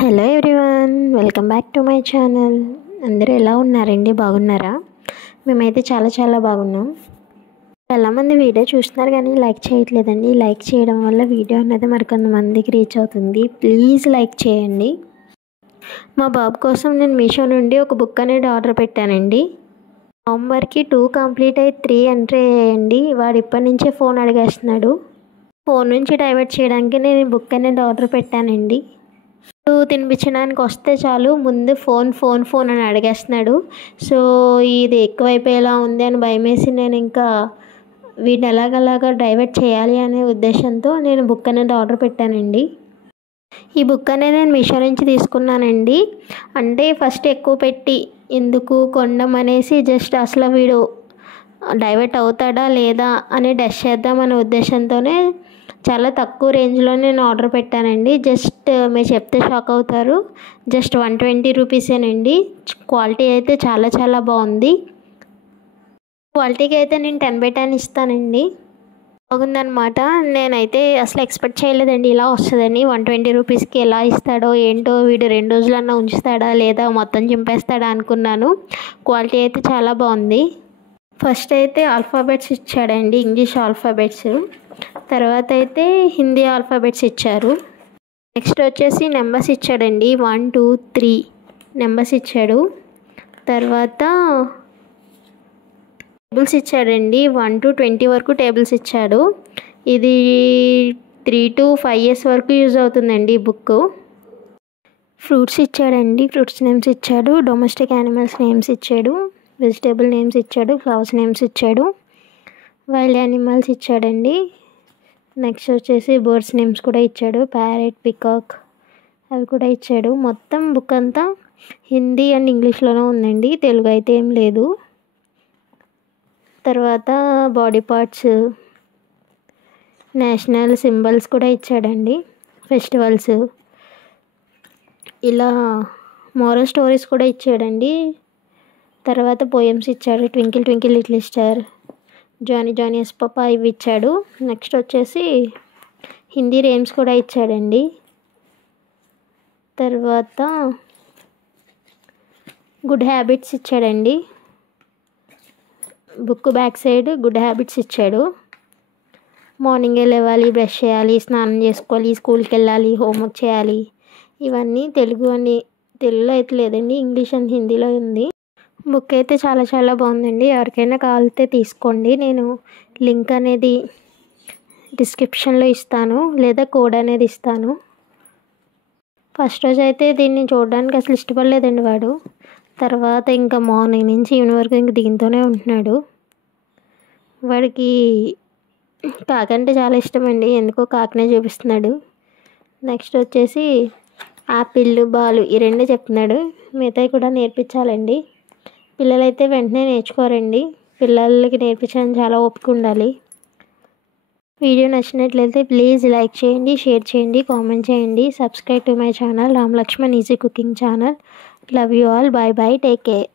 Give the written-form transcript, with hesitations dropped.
Hello everyone, welcome back to my channel. అందరూ ఎలా ఉన్నారండి? బాగున్నారా? మేమైతే చాలా బాగున్నాం. చాలామంది వీడియో చూస్తున్నారు కానీ లైక్ చేయట్లేదండి. లైక్ చేయడం వల్ల వీడియో అనేది మరికొంతమందికి రీచ్ అవుతుంది. ప్లీజ్ లైక్ చేయండి. మా బాబు కోసం నేను మీషో నుండి ఒక బుక్ అనేది ఆర్డర్ పెట్టానండి. నవంబర్కి 2 కంప్లీట్ అయ్యి 3 ఎంట్రీ అయ్యండి. వాడు ఇప్పటి నుంచే ఫోన్ అడిగేస్తున్నాడు. ఫోన్ నుంచి డైవర్ట్ చేయడానికి నేను బుక్ అనేది ఆర్డర్ పెట్టానండి. తినిపించడానికి వస్తే చాలు ముందు ఫోన్ అని అడిగేస్తున్నాడు. సో ఇది ఎక్కువైపోయేలా ఉంది అని భయమేసి నేను ఇంకా వీడిని ఎలాగలాగా డైవర్ట్ చేయాలి అనే ఉద్దేశంతో నేను బుక్ అనేది ఆర్డర్ పెట్టానండి. ఈ బుక్ అనేది నేను మీషో నుంచి తీసుకున్నానండి. అంటే ఫస్ట్ ఎక్కువ పెట్టి ఎందుకు కొనడం అనేసి జస్ట్ అసలు వీడు డైవర్ట్ అవుతాడా లేదా అని టెస్ట్ చేద్దామనే ఉద్దేశంతోనే చాలా తక్కువ రేంజ్లో నేను ఆర్డర్ పెట్టానండి. జస్ట్ మీరు చెప్తే షాక్ అవుతారు. జస్ట్ 120 రూపీసేనండి. క్వాలిటీ అయితే చాలా బాగుంది. క్వాలిటీకి అయితే నేను 10/10 ఇస్తానండి. బాగుందనమాట. నేనైతే అసలు ఎక్స్పెక్ట్ చేయలేదండి ఇలా వస్తుందని. 120 రూపీస్కి ఎలా ఇస్తాడో ఏంటో, వీడు 2 రోజులన్నా ఉంచుతాడా లేదా మొత్తం చింపేస్తాడా అనుకున్నాను. క్వాలిటీ అయితే చాలా బాగుంది. ఫస్ట్ అయితే ఆల్ఫాబెట్స్ ఇచ్చాడండి, ఇంగ్లీష్ ఆల్ఫాబెట్స్. తర్వాత అయితే హిందీ ఆల్ఫాబెట్స్ ఇచ్చారు. నెక్స్ట్ వచ్చేసి నెంబర్స్ ఇచ్చాడండి. 1 2 3 నెంబర్స్ ఇచ్చాడు. తర్వాత టేబుల్స్ ఇచ్చాడండి. 1 to 20 వరకు టేబుల్స్ ఇచ్చాడు. ఇది 3 to 5 years వరకు యూజ్ అవుతుందండి ఈ బుక్. ఫ్రూట్స్ ఇచ్చాడండి. ఫ్రూట్స్ నేమ్స్ ఇచ్చాడు. డొమెస్టిక్ యానిమల్స్ నేమ్స్ ఇచ్చాడు. వెజిటేబుల్ నేమ్స్ ఇచ్చాడు. ఫ్లవర్స్ నేమ్స్ ఇచ్చాడు. వైల్డ్ యానిమల్స్ ఇచ్చాడండి. నెక్స్ట్ వచ్చేసి బర్డ్స్ నేమ్స్ కూడా ఇచ్చాడు. ప్యారెట్, పికాక్ అవి కూడా ఇచ్చాడు. మొత్తం బుక్ అంతా హిందీ అండ్ ఇంగ్లీష్లోనే ఉందండి. తెలుగు అయితే ఏం లేదు. తర్వాత బాడీ పార్ట్స్, నేషనల్ సింబల్స్ కూడా ఇచ్చాడండి. ఫెస్టివల్స్, ఇలా మోరల్ స్టోరీస్ కూడా ఇచ్చాడండి. తర్వాత పోయమ్స్ ఇచ్చాడు. Twinkle twinkle little star, Johnny Johnny yes papa ఇవి ఇచ్చాడు. నెక్స్ట్ వచ్చేసి హిందీ రేమ్స్ కూడా ఇచ్చాడండి. తర్వాత గుడ్ హ్యాబిట్స్ ఇచ్చాడండి. Book back side good habits ఇచ్చాడు. మార్నింగే లేవాలి, బ్రష్ చేయాలి, స్నానం చేసుకోవాలి, స్కూల్కి వెళ్ళాలి, హోంవర్క్ చేయాలి. ఇవన్నీ తెలుగులో అయితే లేదండి, ఇంగ్లీష్ అండ్ హిందీలో ఉంది. బుక్ అయితే చాలా బాగుందండి. ఎవరికైనా కావాలితే తీసుకోండి. నేను లింక్ అనేది డిస్క్రిప్షన్లో ఇస్తాను, లేదా కోడ్ అనేది ఇస్తాను. ఫస్ట్ రోజు అయితే దీన్ని చూడడానికి అసలు ఇష్టపడలేదండి వాడు. తర్వాత ఇంకా మార్నింగ్ నుంచి ఈవినింగ్ వరకు ఇంక దీంతోనే ఉంటున్నాడు. వాడికి కాకంటే చాలా ఇష్టమండి. ఎందుకో కాకనే చూపిస్తున్నాడు. నెక్స్ట్ వచ్చేసి యాపిల్, బాలు ఈ 2 చెప్తున్నాడు. మిగతాయి కూడా నేర్పించాలండి. పిల్లలైతే వెంటనే నేర్చుకోరండి. పిల్లలకి నేర్పించడానికి చాలా ఓపిక ఉండాలి. వీడియో నచ్చినట్లయితే ప్లీజ్ లైక్ చేయండి, షేర్ చేయండి, కామెంట్ చేయండి. Subscribe to my channel Ram Laxman easy cooking channel. Love you all. Bye take care.